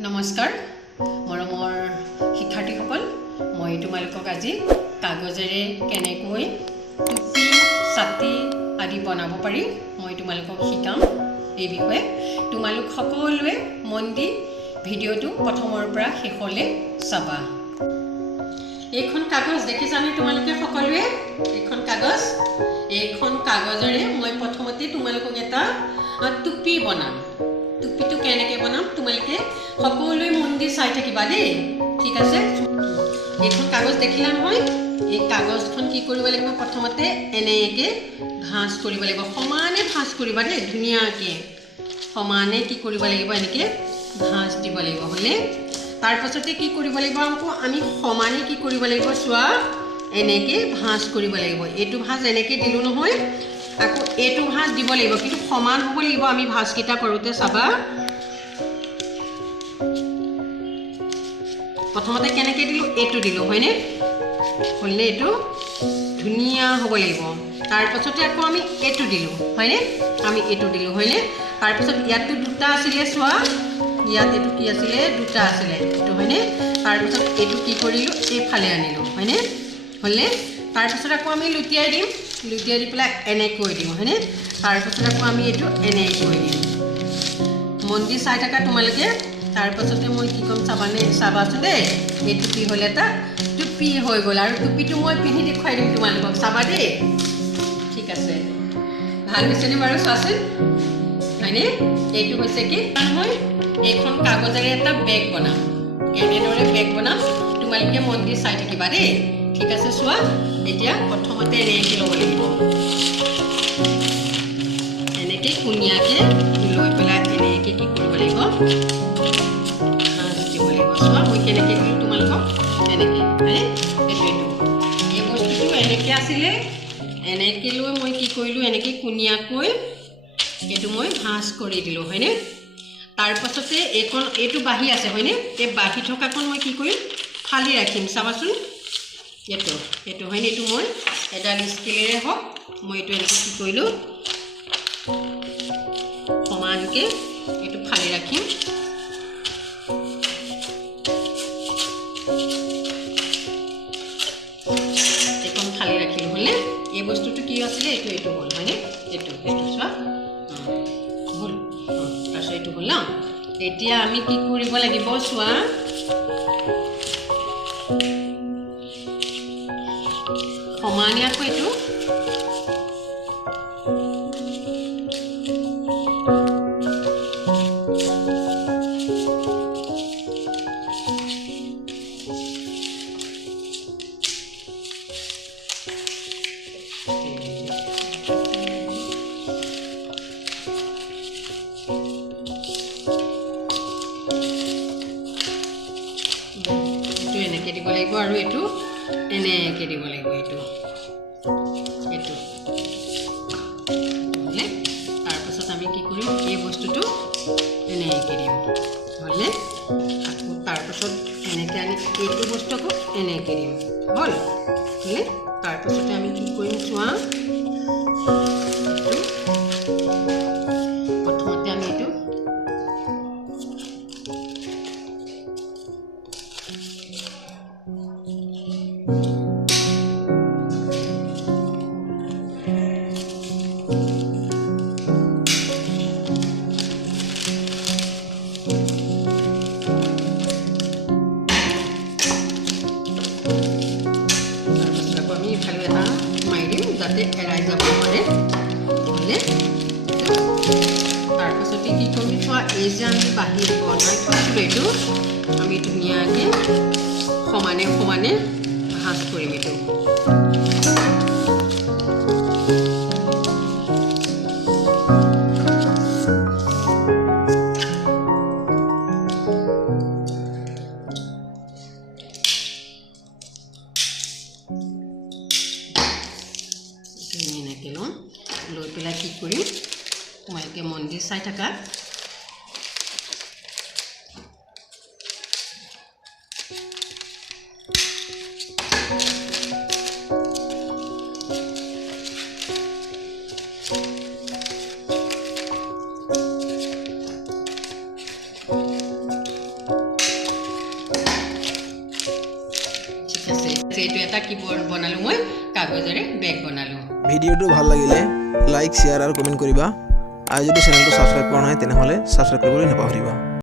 নমস্কাৰ মৰমৰ শিক্ষাৰ্থীসকল মই তোমালোকক আজি কাগজেৰে কেনেকৈ টুপি ছাতি আদি বনাব পাৰি মই তোমালোকক শিকাম এই বিষয়ে তোমালোক সকলোৱে মন দি ভিডিঅটো প্ৰথমৰ পৰা শেষলৈ চাবা এইখন কাগজ দেখিছানে তোমালোকে সকলোৱে এইখন কাগজেৰে মই প্ৰথমতে তোমালোকক এটা টুপি বনাম টুপিটো কেনেকৈ বনাম তোমালোকে সকলোৱে মন দি চাই থাকিবা দেই ঠিক আছে এইখন কাগজ দেখিলা নহয় এই কাগজখন কি কৰিব লাগিব প্ৰথমতে এনেকৈ ভাঁজ কৰিব লাগিব সমানে ভাঁজ কৰিবা দেই ধুনীয়াকৈ সমানে কি কৰিব লাগিব এনেকৈ ভাঁজ দিব লাগিব হলে তাৰ পাছতে কি কৰিব লাগিব আমি সমানে কি কৰিব লাগিব চোৱা এনেকৈ ভাঁজ কৰিব লাগিব এইটো ভাঁজ এনেকৈ দিলো নহয় আকৌ এইটো ভাঁজ দিব লাগিব কিন্তু সমান হ'ব লাগিব আমি ভাঁজকেইটা কৰোঁতে চাবা প্ৰথমতে কেনেকৈ দিলোঁ এইটো দিলোঁ হয়নে হ'লে এইটো ধুনীয়া হ'ব লাগিব তাৰপাছতে আকৌ আমি এইটো দিলোঁ হয়নে তাৰপাছত ইয়াতো দুটা আছিলে চোৱা ইয়াত এইটো কি আছিলে দুটা আছিলে এইটো হয়নে তাৰপাছত এইটো কি কৰিলোঁ এইফালে আনিলোঁ হয়নে হ'লে তাৰপাছত আকৌ আমি লুটিয়াই দি পেলাই এনেকৈ দিওঁ হয়নে তাৰপাছত আকৌ আমি এইটো এনেকৈ দিম মন দি চাই থাকা তোমালোকে তাৰপাছতে মই কি ক'ম চাবাচোন দেই এইটো কি হ'ল এটা টুপি হৈ গ'ল আৰু টুপিটো মই পিন্ধি দেখুৱাই দিম তোমালোকক চাবা দেই ঠিক আছে ভাল হৈছেনে বাৰু চোৱাচোন হয়নে এইটো হৈছে কি মই এইখন কাগজেৰে এটা বেগ বনাম কেনেদৰে বেগ বনাম তোমালোকে মন দি চাই থাকিবা দেই ঠিক আছে চোৱা এতিয়া প্ৰথমতে এনেকৈ ল'ব লাগিব এনেকৈ কুনিয়াকৈ লৈ পেলাই এনেকৈ কি কৰিব লাগিব দিব লাগিব চোৱা মই কেনেকৈ দিলোঁ তোমালোকক এনেকৈ হয়নে এইটো এই বস্তুটো এনেকৈ আছিলে এনেকৈ লৈ মই কি কৰিলোঁ এনেকৈ কুনিয়াকৈ এইটো মই ভাঁজ কৰি দিলোঁ হয়নে তাৰপাছতে এইটো বাঢ়ি আছে হয়নে এই বাঢ়ি থকাখন মই কি কৰিম ফালি ৰাখিম চাবাচোন এইটো হয়নে এইটো মই এডাল স্কেলেৰে হওক মই এইটো এনেকৈ কি কৰিলোঁ সমানকৈ এইটো ফালি ৰাখিম এইখন ফালি ৰাখিলোঁ হ'লে এই বস্তুটো কি আছিলে এইটো হ'ল হয়নে এইটো চোৱা হ'ল তাৰপিছত এইটো হ'ল ন এতিয়া আমি কি কৰিব লাগিব চোৱা সমানে আকৌ এইটো এনেকৈ দিব লাগিব আৰু এইটো এনেকৈ দিব লাগিব এইটো হ'লে তাৰপাছত আমি কি কৰিম এই বস্তুটো এনেকৈ দিম হ'লে আকৌ তাৰপাছত এনেকৈ আনি এইটো বস্তু আকৌ এনেকৈ দিম হ'ল হ'লে তাৰপাছতে আমি কি কৰিম চোৱা প্ৰথমতে আমি এইটো ইফালে এটা মাৰি দিম যাতে এৰাই যাব পাৰে হ'লে তাৰপাছতে কি কৰিম চোৱা এই যে আমি বাঢ়ি বনাই থৈছিলোঁ এইটো আমি ধুনীয়াকৈ সমানে ভাঁজ কৰিম এইটো লৈ পেলাই কি কৰিম তোমালোকে মন দি চাই থাকা এইটো এটা কি বনালো মই কাগজেৰে বেগ বনালো ভিডিওটো ভাল লাগিলে লাইক শেয়াৰ আৰু কমেন্ট কৰিবা আৰু যদি চেনেলটো সাবস্ক্ৰাইব কৰা নাই তেনেহলে সাবস্ক্ৰাইব কৰিবলৈ নাপাহৰিবা